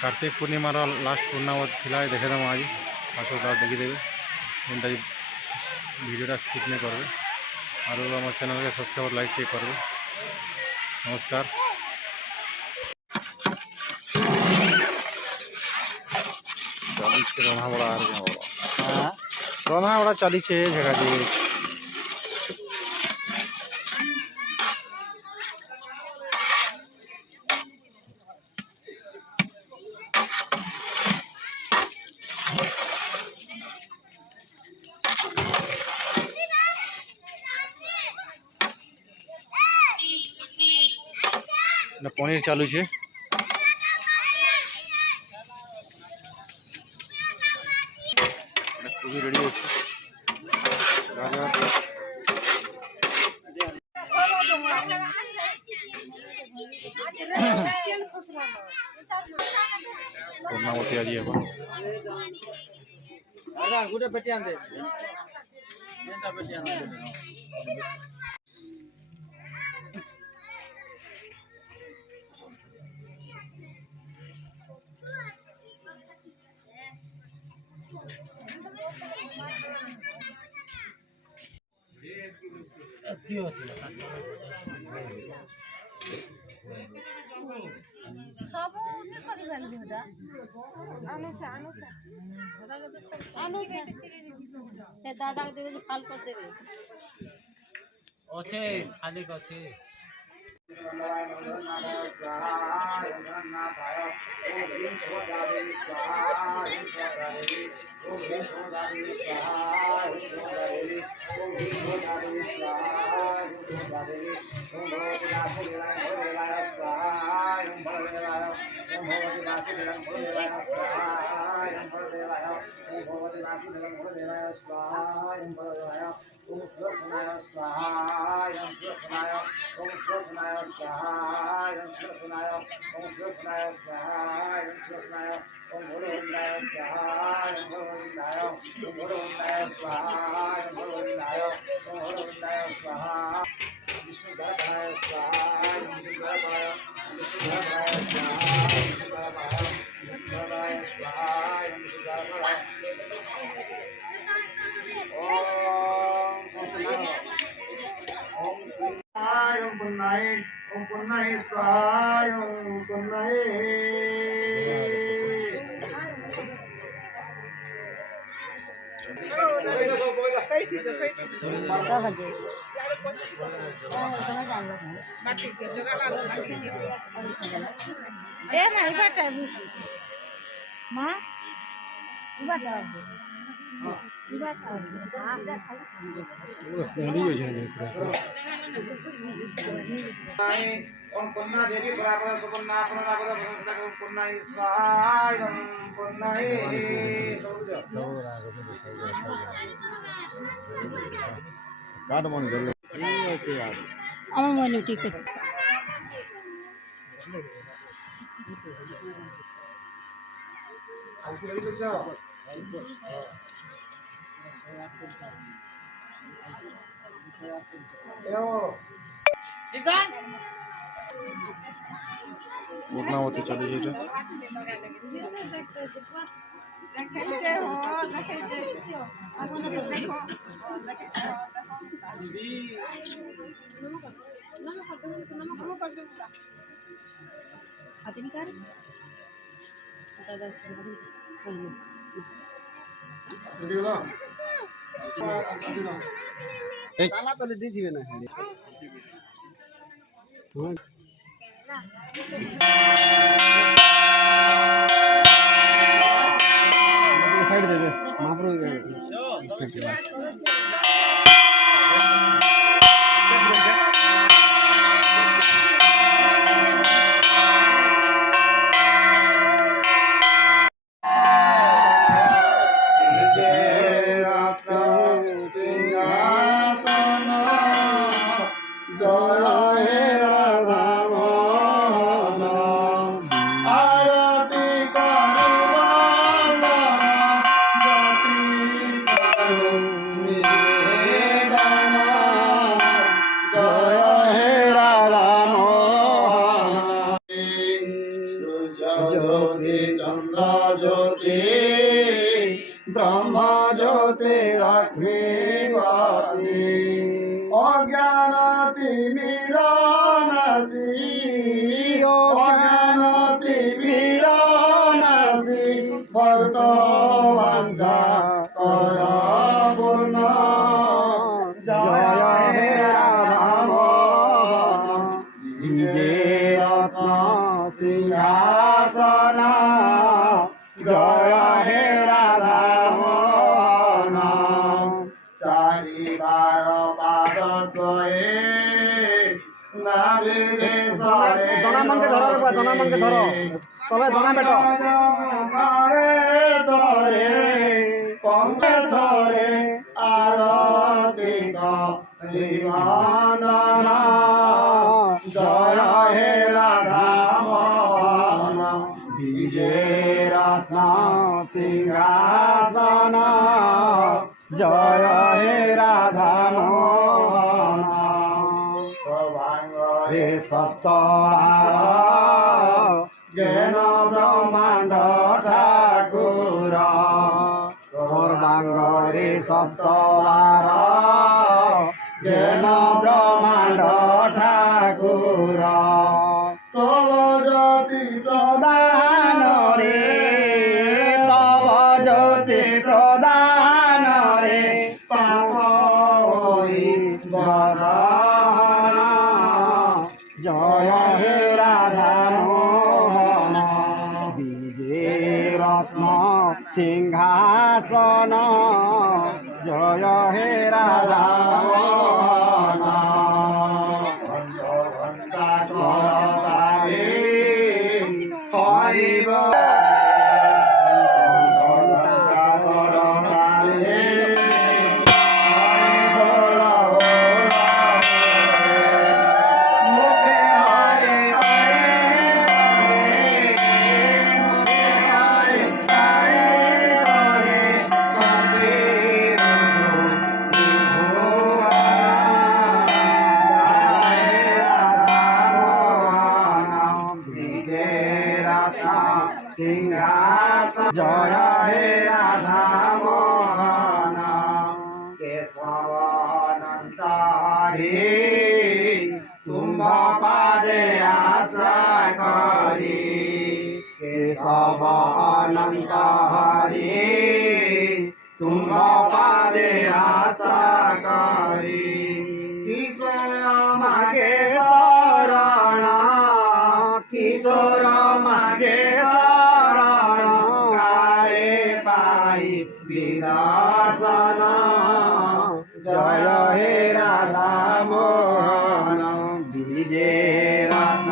Kartik पूर्णिमार last पूर्णावत थिला देखेदेम आज आसो देखीदेवे जेनटा भिडियोटा स्किप नहीं करबे और आम चैनल के सब्सक्राइब लाइक के करबे। नमस्कार। रंधाबड़ा चली जगह पनीर चालू है। कोबी रेडी है। पूर्णावती आज गोटे पेटी आंदे सब ने करि भाली होडा अनुछा अनुछा अनुछा ते दादा के देबे फाल कर देबे ओछे खाली कछे मां टिकट पूर्णावती चली देखते हो देखते अपन देखो नमक कर दो हाथ नहीं कर दादा ताला तो दी जीवे ना साइड दे दे महाप्रभु জ্যোতি চন্দ্র জ্যোতি ব্রহ্ম জ্যোতি লক্ষ্মীপতি অজ্ঞান তিমির নাসি অজ্ঞান তিমির নাসি ভক্ত বাঞ্ছা কর পূর্ণ জয় হে রাধামোহন বিজে রত্ন সিংহাসন জয় হে রাধামোহন চারিবার পাদদ্বয়ে নাভিধে সরে দনামনকে ধরো রে দনামনকে ধরো তবে দনা বেটো ধরে ধরে পঙ্কে ধরে আরতি করিবন্দন জয় হে রাধামোহন বিজে রত্ন সিংহাসন জয় হে রাধামোহন সর্বাঙ্গে সপ্তহার জ্ঞান ব্রহ্মাণ্ড ঠাকুর সর্বাঙ্গরে সপ্তহার জ্ঞান ব্রহ্মাণ্ড ঠাকুর তব জ্যোতি প্রদান রে তব জ্যোতি প্রদান রে পাপ বদন জয় হে রাধামোহন বিজে রত্ন সিংহাসন জয় হে রাধামোহন ঘণ্টা কর পারে হরিব ঘণ্টা কর পারে মুখে হরে হরে সিংহাসন জয় হে রাধামোহন কেশব অনন্ত হরি তুম্ভ পাদে আশ্রয় করি কেশব অনন্ত হরি তুম্ভ পাদে আশ্রয় করি কিশোর মাগে শরণ কিশোর মাগে শরণ কায়ে পাই বিদর্শন জয় হে রাধামোহন বিজে রত্ন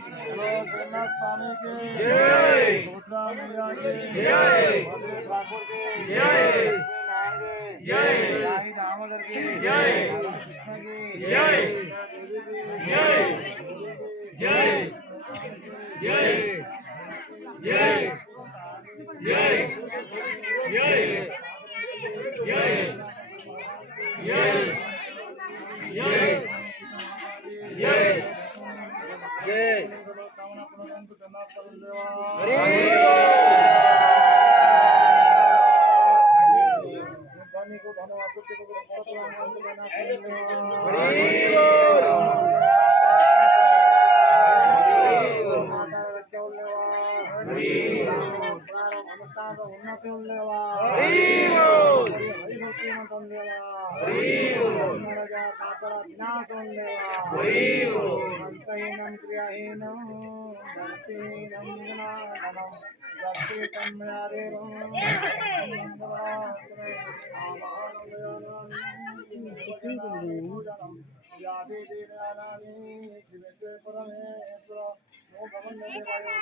जगन्नाथ स्वामी के जय, सुभद्रा मैया के जय, भद्रे ठाकुर के जय, नारायण के जय, राही दामोदर के जय, कृष्ण के जय, जय जय जय जय जय जय जय जय जय जय जय कामना पुनरंतु जगन्नाथ देवा धनी को धन्यवाद देते को बहुत जगन्नाथ देवा ठाकुर देवा हरि बोल हरि भक्ति मंत्र देवा हरि बोल राजा कातरा विनाश देवा हरि बोल अंतहीनम क्रियाहीनम भक्तिहीनम गुणानम जगते तन्मयारे यादे देवानानि शिवसे परमेश्वर नो भगवन् देवाय